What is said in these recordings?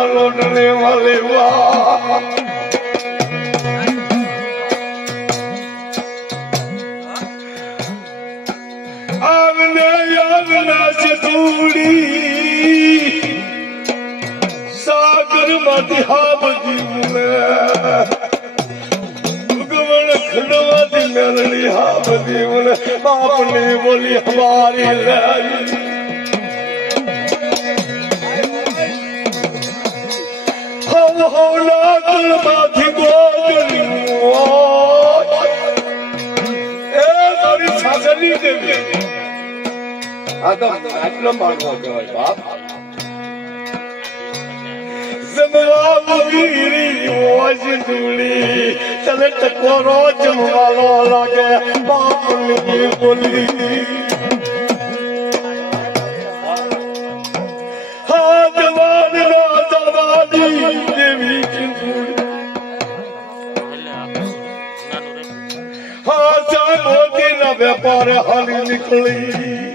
ના લોટને વાલેવા આવને આવના ચતુડી સાગર માંથી હાબજી મુને ભગવાન ખડવાથી મેલડી હાબજી મુને બાપને બોલી હમારી લાઈ હોના કલમાંથી ગોગળ્યું એ મારી સાસરી દેવી આ તો આટલો માનવો કહેવાય બાપ જમવા મુગીરી ઓજ ધૂળી તને ટકોરો જમવાનો લાગે બાપની બોલી હા જવાન ના જવાની દેવી હા સા મોતી ના વેપાર હાલી નીકળી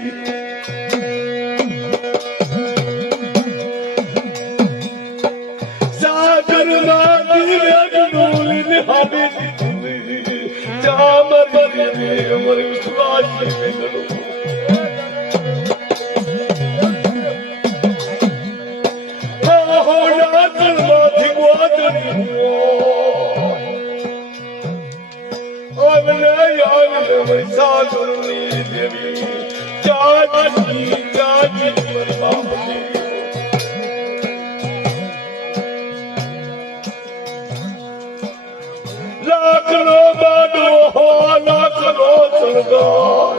લાખનો બાડો હો લાખનો ચણગાર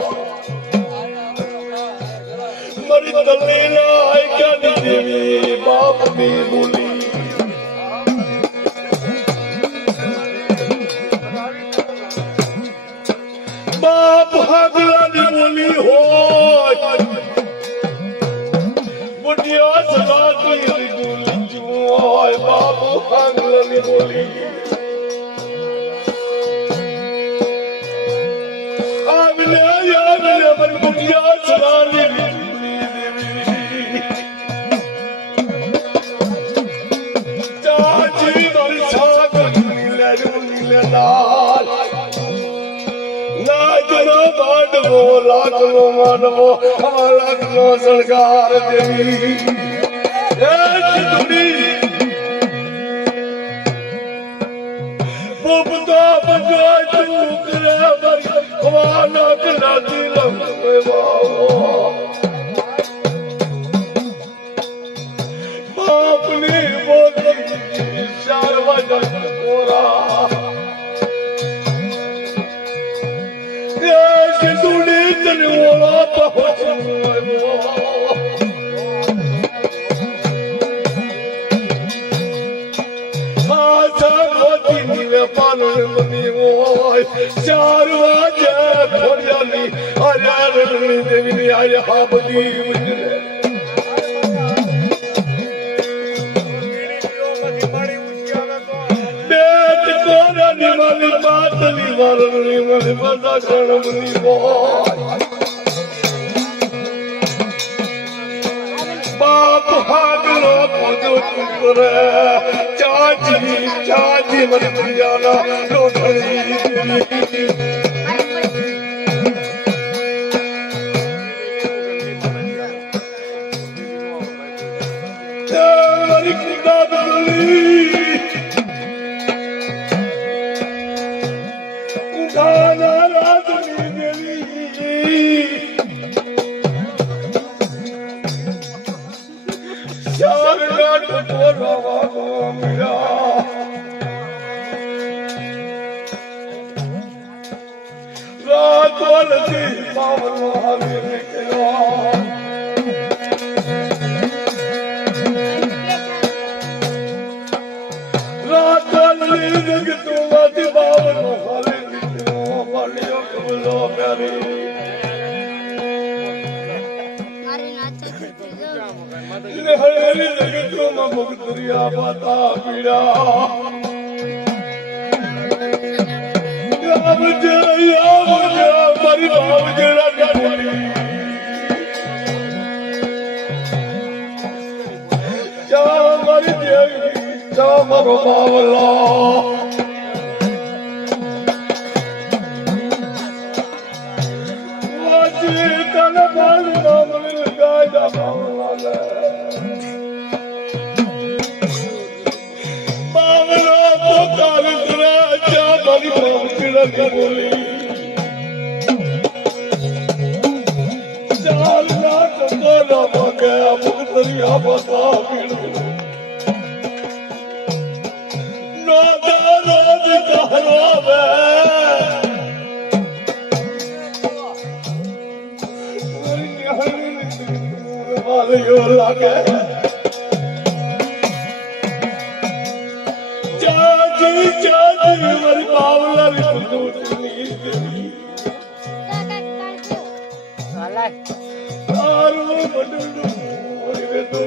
મરી દલીલા આઈકાની દેવી બાપની બોલી બાપ હાગલાની બોલી હોય બુઢિયા સલાતી બોલી હોય બાપ હાગલાની બોલી લાખનો માનવો લાખનો સરકાર દેવી પોપતા બંજો ચૂકરે વાનક નથી લંબે બાપની બોલી ચારવા જરા ચાર વાગે ખોડિયાની હરિયાણી દેવીની આય હા બધી બેટ કોરાની મારી પાતળી વારણી મને બધા ગણમની બાપ હાગલો પોજો કરે ચાચી ચાચી મને જાના લોટણી જા મારો બાવલા વાજી તને મારી બાવલી લગાય જા બાવલા લે બાવલા પોતાની તરા જા મારી બાવલી લગાય બોલી ચાલ ના ટકોરા મગે અમુક દરિયા બતા પીડ નો દારો દિકારો વે વાલિયો લાગે ચાજી મારી બાવલા રી દૂધની આરું બડું ઓય તો